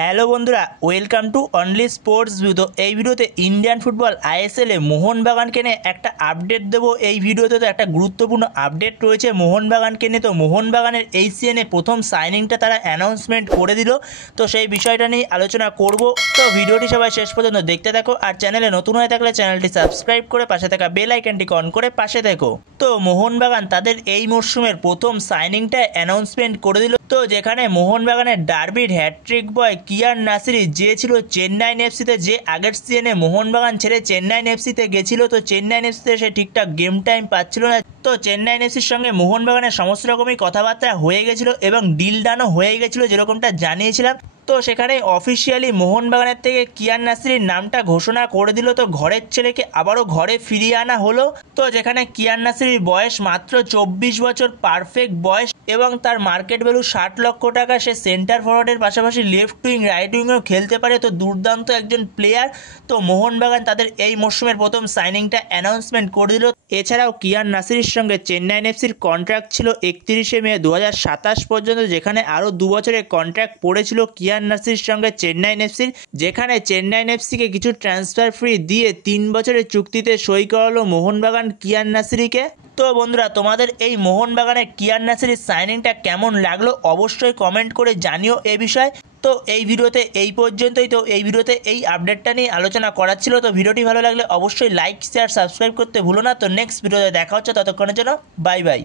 Hello বন্ধুরা, welcome to only sports view. তো এই ভিডিওতে ইন্ডিয়ান ফুটবল আইএসএলে মোহনবাগানকে নিয়ে একটা আপডেট দেবো। এই ভিডিওতে তো একটা গুরুত্বপূর্ণ আপডেট রয়েছে মোহনবাগানকে নিয়ে। তো মোহনবাগানের এই সিজনে প্রথম সাইনিংটা তারা অ্যানাউন্সমেন্ট করে দিল, তো সেই বিষয়টা নিয়ে আলোচনা করব। তো ভিডিওটি সবাই শেষ পর্যন্ত দেখতে থাকো, আর চ্যানেলে নতুন হয়ে থাকলে চ্যানেলটি সাবস্ক্রাইব করে পাশে থাকা বেল আইকনটি অন করে পাশে দেখো। তো মোহনবাগান তাদের এই মরশুমের প্রথম সাইনিংটা অ্যানাউন্সমেন্ট করে দিল। তো যেখানে মোহনবাগানের ডার্বির হ্যাট্রিক বয় কিয়ান নাসিরি, যে ছিল চেন্নাইন এফসিতে, যে আগের সিজনে মোহনবাগান ছেড়ে চেন্নাইন এফসিতে গেছিল, তো চেন্নাইন এফসিতে সে ঠিকঠাক গেম টাইম পাচ্ছিল না। তো চেন্নাইন এফসির সঙ্গে মোহনবাগানের সমস্ত রকমই কথাবার্তা হয়ে গেছিলো এবং ডিল ডানও হয়ে গেছিলো, যেরকমটা জানিয়েছিলাম। তো সেখানে অফিসিয়ালি মোহনবাগানের থেকে কিয়ান নাসিরির নামটা ঘোষণা করে দিল। তো ঘরের ছেলেকে আবারও ঘরে ফিরিয়ে আনা হলো। তো যেখানে কিয়ান নাসিরির বয়স মাত্র 24 বছর, পারফেক্ট বয়স, এবং তার মার্কেট ভ্যালু 60 লক্ষ টাকা। সে সেন্টার ফরওয়ার্ডের পাশাপাশি লেফট উইং, রাইট উইংও খেলতে পারে। তো দুর্দান্ত একজন প্লেয়ার। তো মোহনবাগান তাদের এই মরশুমের প্রথম সাইনিংটা অ্যানাউন্সমেন্ট করে দিল। এছাড়াও কিয়ান নাসিরির সঙ্গে চেন্নাইন এফসির কন্ট্রাক্ট ছিল 31শে মে 2027 পর্যন্ত, যেখানে আরও 2 বছরের কন্ট্রাক্ট পড়েছিল কিয়ান নাসিরির সঙ্গে চেন্নাইন এফসির, যেখানে চেন্নাইন এফসিকে কিছু ট্রান্সফার ফ্রি দিয়ে 3 বছরের চুক্তিতে সই করালো মোহনবাগান কিয়ান নাসিরিকে। তো বন্ধুরা, তোমাদের এই মোহনবাগানের কিয়ান নাসিরির সাইনিংটা কেমন লাগলো অবশ্যই কমেন্ট করে জানিও এ বিষয়ে। তো এই ভিডিওতে এই পর্যন্তই। তো এই ভিডিওতে এই আপডেটটা নিয়ে আলোচনা করার ছিল। তো ভিডিওটি ভালো লাগলে অবশ্যই লাইক, শেয়ার, সাবস্ক্রাইব করতে ভুলো না। তো নেক্সট ভিডিওতে দেখা হচ্ছে, ততক্ষণের জন্য বাই বাই।